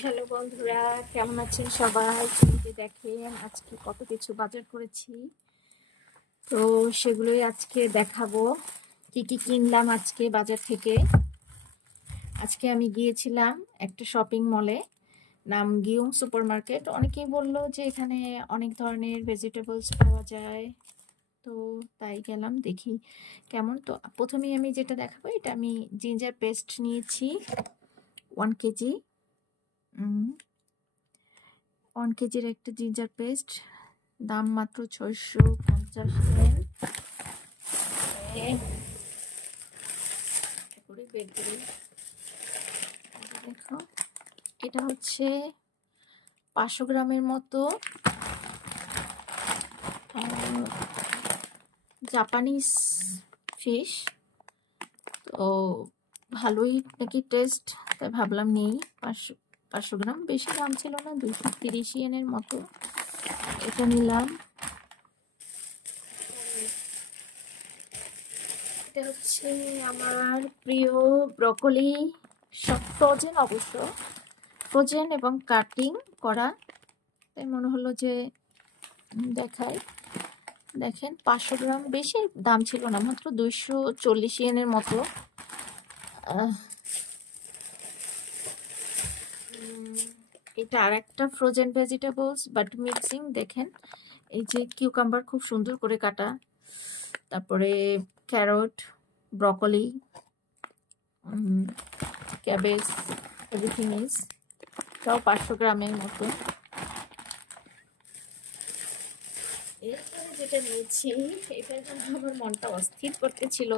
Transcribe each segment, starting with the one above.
Hello বন্ধুরা, কেমন আছেন সবাই? ছবিতে দেখেন আজকে কত কিছু বাজার করেছি। তো সেগুলোই আজকে দেখাবো, কি কি কিনলাম আজকে বাজার থেকে। আজকে আমি গিয়েছিলাম একটা শপিং মলে, নাম গিয়ং সুপার মার্কেট। অনেকেই বললো যে এখানে অনেক ধরনের ভেজিটেবলস পাওয়া যায়, তো তাই গেলাম দেখি কেমন। তো প্রথমেই আমি যেটা দেখাবো, এটা আমি জিঞ্জার পেস্ট নিয়েছি 1 কেজি। 1 কেজির একটা জিঞ্জার পেস্ট, দাম মাত্র 650 yen। দেখো, এটা হচ্ছে 500 গ্রামের মতো জাপানিজ ফিশ। তো ভালোই নাকি টেস্ট, তাই ভাবলাম নেই। 500 গ্রাম, বেশি দাম ছিল না, 230 ইয়েনের মতো। এটা নিলাম। এটা হচ্ছে আমার প্রিয় ব্রকলি, সব ফ্রোজেন, অবশ্য ফ্রোজেন এবং কাটিং করা, তাই মনে হলো যে দেখাই। দেখেন 500 গ্রাম, বেশি দাম ছিল না, মাত্র 240 ইয়েনের মতো। এটা আর একটা ফ্রোজেন ভেজিটেবলস বাট মিক্সিং। দেখেন এই যে কিউকাম্বার খুব সুন্দর করে কাটা, তারপরে carrot, broccoli, cabbage, everything is, সব 500 গ্রামের মতো। এরপরে যেটা নিয়েছি, এটা আমার মনটা অস্থির করতেছিল,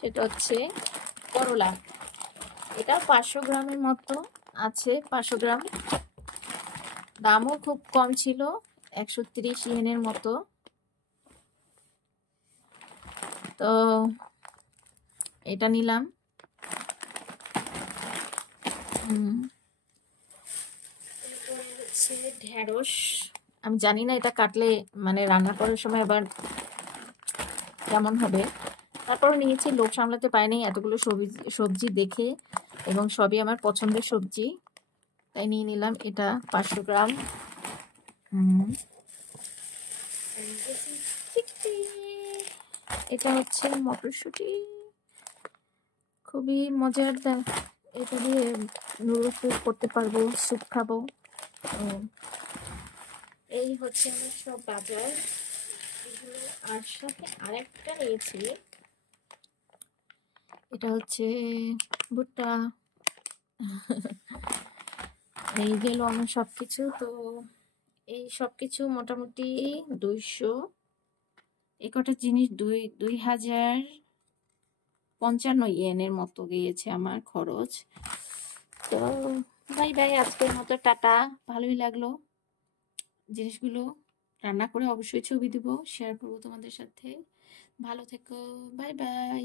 সেটা হচ্ছে করলা। এটা 500 গ্রামের মতো আছে, 500 গ্রাম। দামও খুব কম ছিল, 130 ইয়েনের মতো। তো এটা নিলাম। হচ্ছে ঢেঁড়স। আমি জানি না এটা কাটলে মানে রান্না করার সময় আবার কেমন হবে, তারপর নিয়েছি, লোভ সামলাতে পারিনি এতগুলো সবজি দেখে, এবং সবই আমার পছন্দের সবজি, তাই নিয়ে নিলাম এটা 500 গ্রাম। এটা হচ্ছে মটরশুঁটি, খুবই মজার। এটা দিয়ে নুডলস করতে পারবো, স্যুপ খাবো। এই হচ্ছে আমার সব বাজার। এগুলো আর সাথে আরেকটা নিয়েছি, এটা হচ্ছে ভুট্টা। এই গেল আমার সবকিছু। তো এই সবকিছু মোটামুটি 200, এই কটা জিনিস 2055 ইয়েনের মতো গিয়েছে আমার খরচ। তো বাই বাই, আজকের মতো টাটা। ভালোই লাগলো জিনিসগুলো রান্না করে, অবশ্যই ছবি দিব, শেয়ার করবো তোমাদের সাথে। ভালো থেকো, বাই বাই।